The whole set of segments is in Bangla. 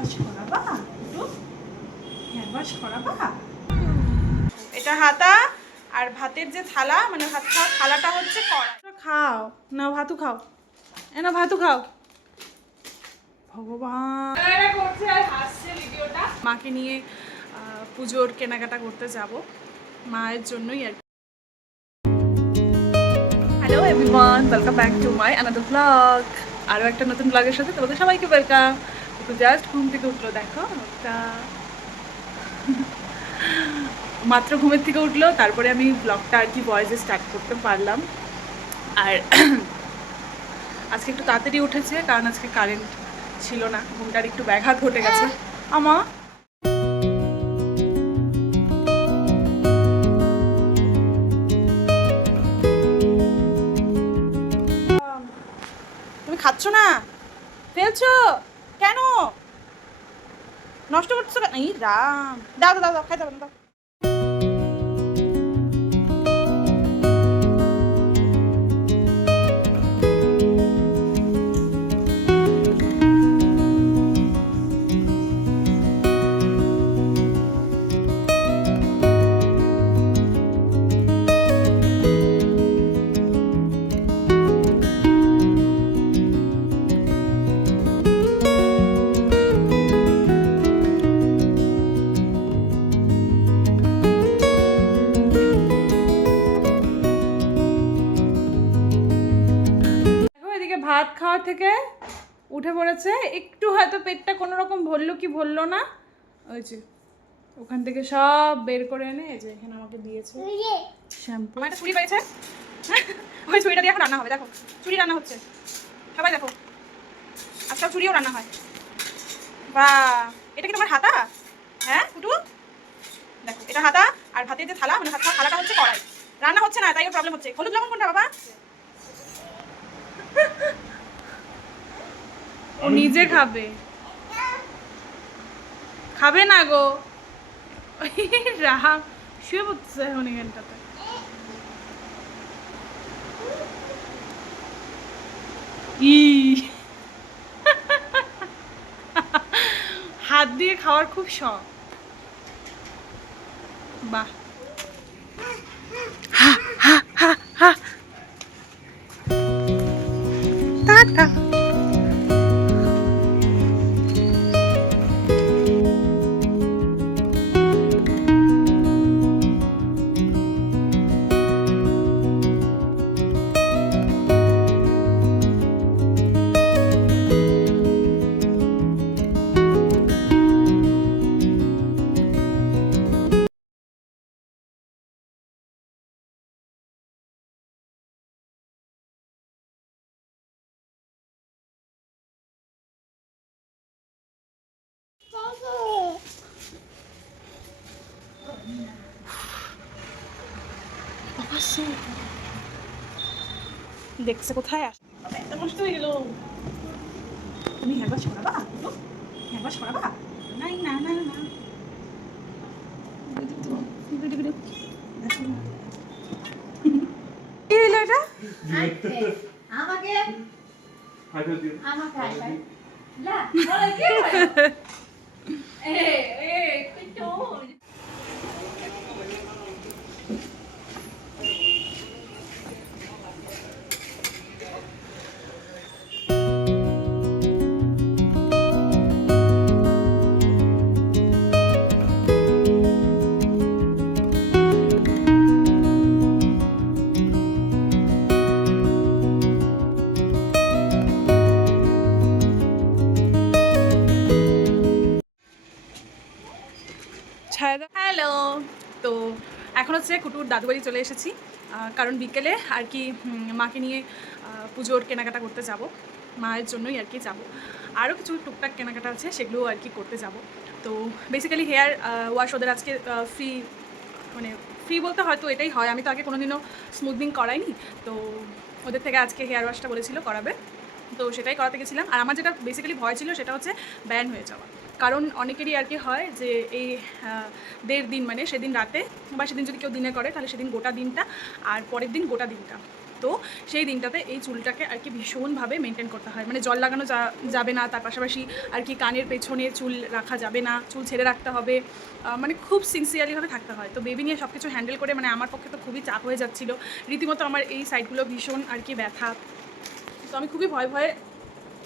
ওয়াশ করাবা একটু, হেয়ার ওয়াশ করাবা। এটা হাতা আর ভাতের যে থালা, মানে ভাত খাওয়ার থালাটা হচ্ছে কড়াই। খাও না, ভাতু খাও, না ভাতু খাও। ভগবান করছে আর হাসছে ভিডিওটা। মাকে নিয়ে পুজোর কেনাকাটা করতে যাব, মায়ের জন্যই আর কি। Hello everyone, welcome back to my another blog. আরও একটা নতুন ব্লগের সাথে তোমাদের সবাইকে ওয়েলকাম। তো জাস্ট ঘুম থেকে উঠলো, দেখো একটা মাত্র ঘুমের থেকে উঠলো, তারপরে আমি ব্লগটা আর কি ভয়েসে স্টার্ট করতে পারলাম। আর আজকে একটু তাড়াতাড়ি উঠেছে কারণ আজকে কারেন্ট ছিল না, ঘুমটার একটু ব্যাঘাত ঘটে গেছে। আমা তুমি খাচ্ছ না, ফেলছো কেন, নষ্ট করছো কেন? এই রাম, দাও দাও দাও, খাইতে হবে না, দাও। ভাত খাওয়া থেকে উঠে পড়েছে, একটু হয়তো পেটটা কোনো রকম ভরলো কি ভরলো না, ওই যে ওখান থেকে সব বের করে এনে এই যে এখানে আমাকে দিয়েছে শ্যাম্পু। আমার একটা ছুরি পেয়েছে, ওই ছুরিটা দিয়ে এখন রান্না হবে। দেখো ছুরি রান্না হচ্ছে, সবাই দেখো আজকাল ছুরিও রান্না হয়। বা এটা কি তোমার হাতা? হ্যাঁ কুটু, দেখো এটা হাতা আর ভাতের যে থালা, মানে ভাত খাওয়ার থালাটা হচ্ছে কড়াই। রান্না হচ্ছে না, তাই প্রবলেম হচ্ছে। হলুদ লবণ কোনটা বাবা? ও নিজে খাবে, খাবে না গো। রাহা শুয়ে পড়তেছে এখন এখানটাতে। ই হাত দিয়ে খাওয়ার খুব শখ। বাহ, টাটা। দেখছে কোথায় আসে, এত নষ্ট হয়ে গেল। তুমি হেয়ার ওয়াশ করাবা? হেয়ার ওয়াশ করাবা? নাই না না না, কি হলো এটা? আমাকে হ্যালো, তো এখন হচ্ছে কুটুর দাদু বাড়ি চলে এসেছি, কারণ বিকেলে আর কি মাকে নিয়ে পুজোর কেনাকাটা করতে যাব, মায়ের জন্যই আর কি যাব। আরও কিছু টুকটাক কেনাকাটা আছে, সেগুলোও আর কি করতে যাব। তো বেসিক্যালি হেয়ার ওয়াশ ওদের আজকে ফ্রি, মানে ফ্রি বলতে হয়তো এটাই হয়, আমি তো আগে কোনোদিনও স্মুথনিং করাইনি, তো ওদের থেকে আজকে হেয়ার ওয়াশটা বলেছিল করাবে, তো সেটাই করাতে গেছিলাম। আর আমার যেটা বেসিক্যালি ভয় ছিল সেটা হচ্ছে ব্যান হয়ে যাওয়া, কারণ অনেকেরই আর কি হয় যে এই 1.5 দিন, মানে সেদিন রাতে বা সেদিন যদি কেউ দিনে করে তাহলে সেদিন গোটা দিনটা, আর পরের দিন গোটা দিনটা। তো সেই দিনটাতে এই চুলটাকে আর কি ভীষণভাবে মেনটেন করতে হয়, মানে জল লাগানো যাবে না, তার পাশাপাশি আর কি কানের পেছনে চুল রাখা যাবে না, চুল ছেড়ে রাখতে হবে, মানে খুব সিনসিয়ারলিভাবে থাকতে হয়। তো বেবি নিয়ে সব কিছু হ্যান্ডেল করে মানে আমার পক্ষে তো খুবই চাপ হয়ে যাচ্ছিলো, রীতিমতো আমার এই সাইডগুলো ভীষণ আর কি ব্যথা। তো আমি খুবই ভয়ে ভয়ে,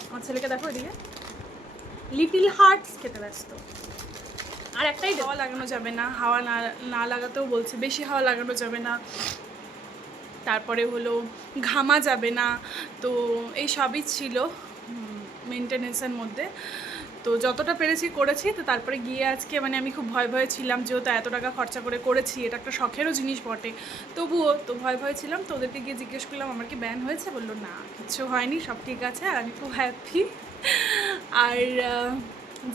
আমার ছেলেকে দেখো এদিকে লিটিল হার্টস খেতে ব্যস্ত। আর একটাই, হাওয়া লাগানো যাবে না, হাওয়া না লাগাতেও বলছে, বেশি হাওয়া লাগানো যাবে না, তারপরে হলো ঘামা যাবে না। তো এই সবই ছিল মেনটেনেন্সের মধ্যে। তো যতটা পেরেছি করেছি। তো তারপরে গিয়ে আজকে মানে আমি খুব ভয় ভয়ে ছিলাম, যেহেতু এত টাকা খরচা করে করেছি, এটা একটা শখেরও জিনিস বটে, তবুও তো ভয় ভয় ছিলাম। তো ওদেরকে গিয়ে জিজ্ঞেস করলাম আমার কি ব্যান হয়েছে, বললো না কিচ্ছু হয়নি, সব ঠিক আছে। আর আমি খুব হ্যাপি। আর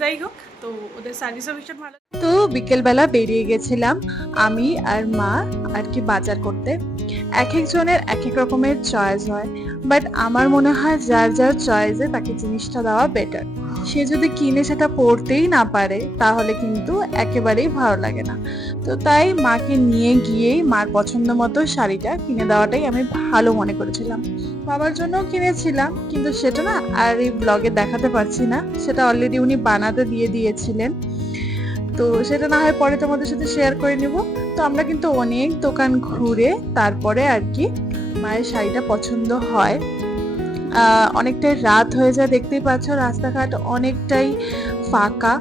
যাই হোক, তো ওদের সার্ভিসও ভীষণ ভালো। তো বিকেলবেলা বেরিয়ে গেছিলাম আমি আর মা আর কি বাজার করতে। এক একজনের এক এক রকমের চয়েস হয়, বাট আমার মনে হয় যার যার চয়েসে তাকে জিনিসটা দেওয়া বেটার। সে যদি কিনে সেটা পরতেই না পারে তাহলে কিন্তু একেবারেই ভালো লাগে না। তো তাই মাকে নিয়ে গিয়েই মার পছন্দ মতো শাড়িটা কিনে দেওয়াটাই আমি ভালো মনে করেছিলাম। বাবার জন্যও কিনেছিলাম, কিন্তু সেটা না আর এই ব্লগে দেখাতে পারছি না, সেটা অলরেডি উনি বানাতে দিয়ে দিয়েছিলেন। তো সেটা না হয় পরে তোমাদের সাথে শেয়ার করে নিব। তো আমরা কিন্তু অনেক দোকান ঘুরে তারপরে আর কি মায়ের শাড়িটা পছন্দ হয়। অনেকটাই রাত হয়ে যায়, দেখতেই পাচ্ছ রাস্তাঘাট অনেকটাই ফাঁকা।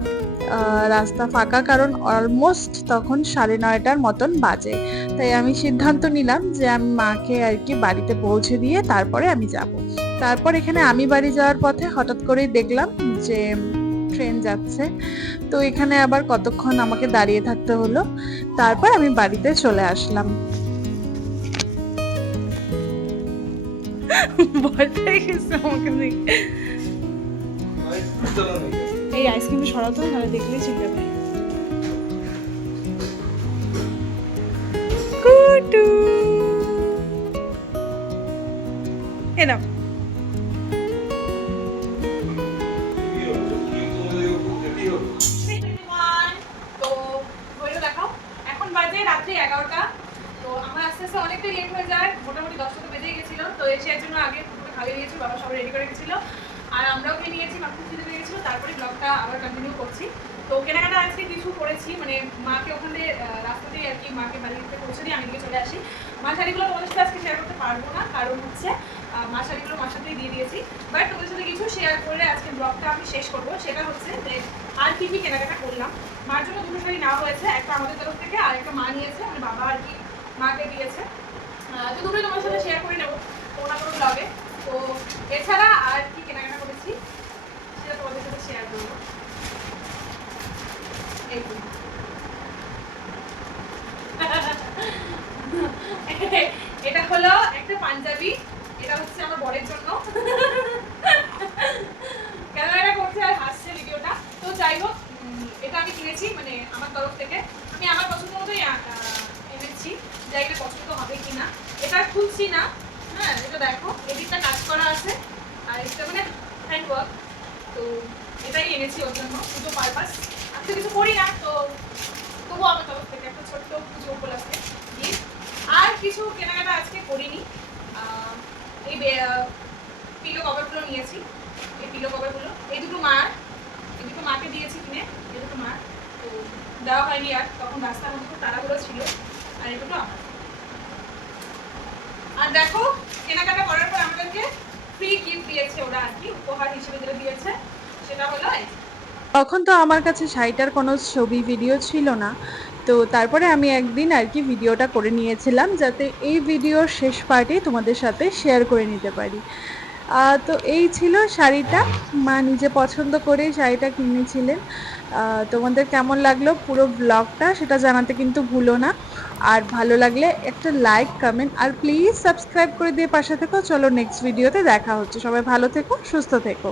রাস্তা ফাঁকা কারণ অলমোস্ট তখন 9:30টার মতন বাজে। তাই আমি সিদ্ধান্ত নিলাম যে আমি মাকে আর কি বাড়িতে পৌঁছে দিয়ে তারপরে আমি যাব। তারপর এখানে আমি বাড়ি যাওয়ার পথে হঠাৎ করেই দেখলাম যে ট্রেন যাচ্ছে। তো এখানে আবার কতক্ষণ আমাকে দাঁড়িয়ে থাকতে হলো, তারপর আমি বাড়িতে চলে আসলাম। ভয় পেয়ে গেছে আমাকে দেখে। এই আইসক্রিমটা সরাতো, নাহলে দেখলেই চিল্লাবে। কুটু এলাম। তো ঘড়িটা দেখাও, এখন বাজে রাত্রি 11টা। তো আমার আস্তে আস্তে অনেকটাই লেট হয়ে যায়, মোটামুটি 10টা তো বেজেই গেছিলো। তো এসে জন্য আগে পুরো খাইয়ে দিয়েছি, বাবা সবাই রেডি করে গেছিলো, আর আমরাও খেয়ে নিয়েছি, মাখন খিদে পেয়ে গেছিলো। তারপরে ব্লগটা আবার কন্টিনিউ করছি। তো কেনাকাটা আজকে কিছু করেছি, মানে মাকে ওখানে রাস্তাতেই আর কি মাকে বাড়িতে পৌঁছে দিয়ে আমি দিকে চলে আসি। মা শাড়িগুলো তোমাদের সাথে আজকে শেয়ার করতে পারবো না, কারণ হচ্ছে মা শাড়িগুলো মার সাথেই দিয়ে দিয়েছি। বাট তোমাদের সাথে কিছু শেয়ার করে আজকে ব্লগটা আমি শেষ করবো। সেটা হচ্ছে যে আর কি কি কেনাকাটা করলাম। মার জন্য দুটো শাড়ি নেওয়া হয়েছে, একটা আমাদের তরফ থেকে আর একটা মা নিয়েছে, মানে বাবা আর কি মাকে দিয়েছে। তো দুটোই তোমাদের সাথে শেয়ার করে নেবো কোনো না কোনো ব্লগে। তো এছাড়া আর কি কেনাকাটা করেছি সেটা তোমাদের সাথে শেয়ার করবো। এটা হলো একটা পাঞ্জাবি, এটা হচ্ছে আমার বরের জন্য। ক্যামেরাটা করছে আর হাসছে ভিডিওটা। তো যাই হোক, এটা আমি কিনেছি মানে আমার তরফ থেকে, আমি আমার পছন্দ মতোই এনেছি, যাই এটা পছন্দ হবে কিনা। এটা খুলছি না, হ্যাঁ এটা দেখো এদিকটা কাজ করা আছে, আর এটা মানে হ্যান্ডওয়ার্ক। তো এটাই এনেছি ওর জন্য, দুটো পারপাস। আজকে কিছু করি না, তো তবুও আমার তরফ থেকে একটা ছোট্ট পুজো উপলক্ষে গিফট। আর কিছু কেনাকাটা আজকে করিনি। এই পিলো কভারগুলো নিয়েছি, এই পিলো কভারগুলো, এই দুটো মাকে দিয়েছি কিনে, এই দুটো মার। তো দেওয়া হয়নি আর, তখন রাস্তার মধ্যে খুব তাড়াহুড়ো ছিল। আর এই দুটো আমার। আর দেখো কেনাকাটা করার পর আমাদেরকে ফ্রি গিফট দিয়েছে ওরা আর কি, উপহার হিসেবে যেটা দিয়েছে সেটা হলো তখন তো আমার কাছে শাড়িটার কোনো ছবি ভিডিও ছিল না। তো তারপরে আমি একদিন আর কি ভিডিওটা করে নিয়েছিলাম, যাতে এই ভিডিওর শেষ পার্টে তোমাদের সাথে শেয়ার করে নিতে পারি। তো এই ছিল শাড়িটা, মা নিজে পছন্দ করে শাড়িটা কিনেছিলেন। তোমাদের কেমন লাগলো পুরো ব্লগটা সেটা জানাতে কিন্তু ভুলো না। আর ভালো লাগলে একটা লাইক, কমেন্ট আর প্লিজ সাবস্ক্রাইব করে দিয়ে পাশে থেকো। চলো নেক্সট ভিডিওতে দেখা হচ্ছে। সবাই ভালো থেকো, সুস্থ থেকো।